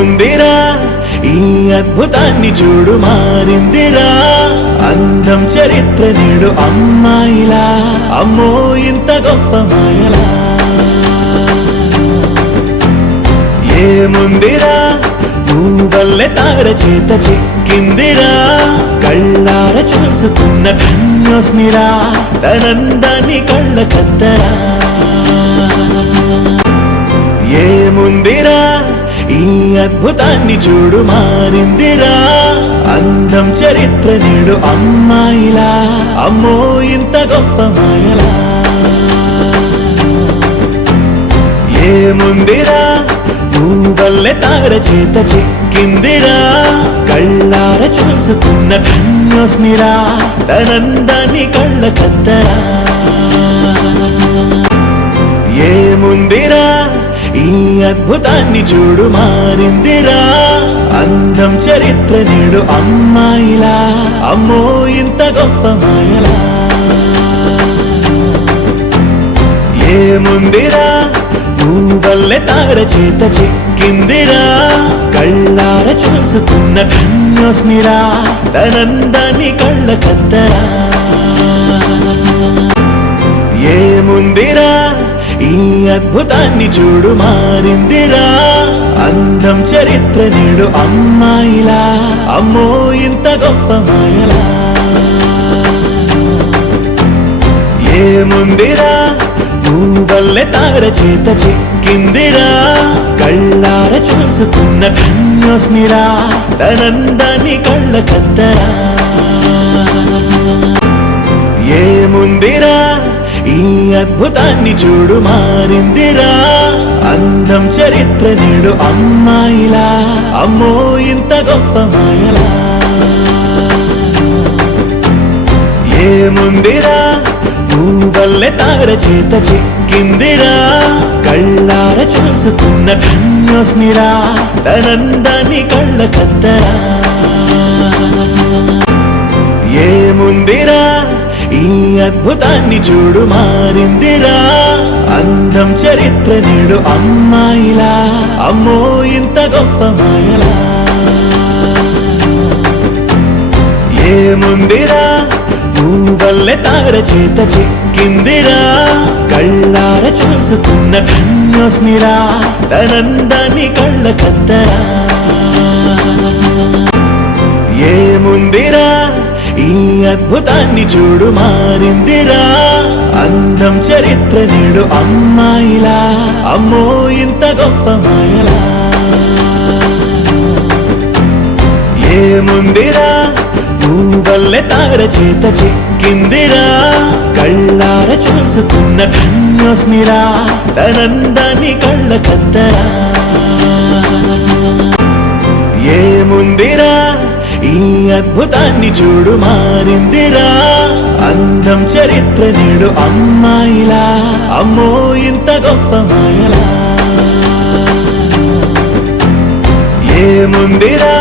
ఏముందిరా ఈ అద్భుతాన్ని చూడు మారిందిరా అందం చరిత్ర నేడు అమ్మాయిలా అమ్మో ఇంత గొప్ప మాయలా ఏముందిరా నువ్వల్లే తార చేత చిక్కిందిరా కళ్ళార చూసుకున్న ధన్యోస్మిరా తనందాన్ని కళ్ళ కద్దరా ఏముందిరా ఈ అద్భుతాన్ని చూడు మారిందిరా అందం చరిత్ర నేడు అమ్మాయిలా అమ్మో ఇంత గొప్ప మాయలా ఏముందిరా నువ్వల్లే తార చేత చిక్కిందిరా కళ్ళార చూసుకున్న ధన్యోస్మిరా తనందాన్ని కళ్ళ కద్దరా ఏముందిరా ఈ అద్భుతాన్ని చూడు మారిందిరా అందం చరిత్ర నేడు అమ్మాయిలా అమ్మో ఇంత గొప్ప మాయలా ఏముందిరా నువ్వల్లే తార చేత చిక్కిందిరా కళ్ళార చూసుకున్న ధన్యోస్మిరా తనందాన్ని కళ్ళ కద్దరా ఏముందిరా ఈ అద్భుతాన్ని చూడు మారిందిరా అందం చరిత్ర నేడు అమ్మాయిలా అమ్మో ఇంత గొప్ప మాయలా ఏముందిరా నువ్వల్లే తార చేత చిక్కిందిరా కళ్ళార చూసుకున్న ధన్యోస్మిరా తనందాన్ని కళ్ళ కద్దరా ఏముందిరా ఈ అద్భుతాన్ని చూడు మారిందిరా అందం చరిత్ర నేడు అమ్మాయిలా అమ్మో ఇంత గొప్ప మాయలా ఏముందిరా నువ్వల్లే తార చేత చిక్కిందిరా కళ్ళార చూసుకున్న ధన్యోస్మిరా తనందాన్ని కళ్ళ కద్దరా ఏముందిరా ఈ అద్భుతాన్ని చూడు మారిందిరా అందం చరిత్ర నేడు అమ్మాయిలా అమ్మో ఇంత గొప్ప మాయలా ఏముందిరా నువ్వల్లే తార చేత చిక్కిందిరా కళ్ళార చూసుకున్న ధన్యోస్మిరా తనందాన్ని కళ్ళ కద్దరా ఏముందిరా ఈ అద్భుతాన్ని చూడు మారిందిరా అందం చరిత్ర నేడు అమ్మాయిలా అమ్మో ఇంత గొప్ప మాయలా ఏముందిరా నువ్వల్లే తార చేత చిక్కిందిరా కళ్ళార చూసుకున్న ధన్యోస్మిరా తనందాన్ని కళ్ళ కద్దరా ఏముందిరా ఈ అద్భుతాన్ని చూడు మారిందిరా అందం చరిత్ర నేడు అమ్మాయిలా అమ్మో ఇంత గొప్ప మాయలా ఏముందిరా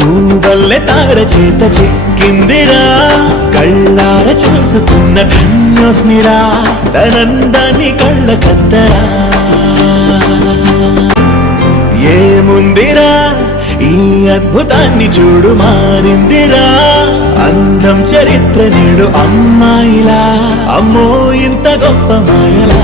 నువ్వల్లే తార చేత చిక్కిందిరా కళ్ళార చూసుకున్న ధన్యోస్మిరా తనందాన్ని కళ్ళ కద్దరా ఏముందిరా ఈ అద్భుతాన్ని చూడు మారిందిరా అందం చరిత్ర నేడు అమ్మాయిలా అమ్మో ఇంత గొప్ప మాయలా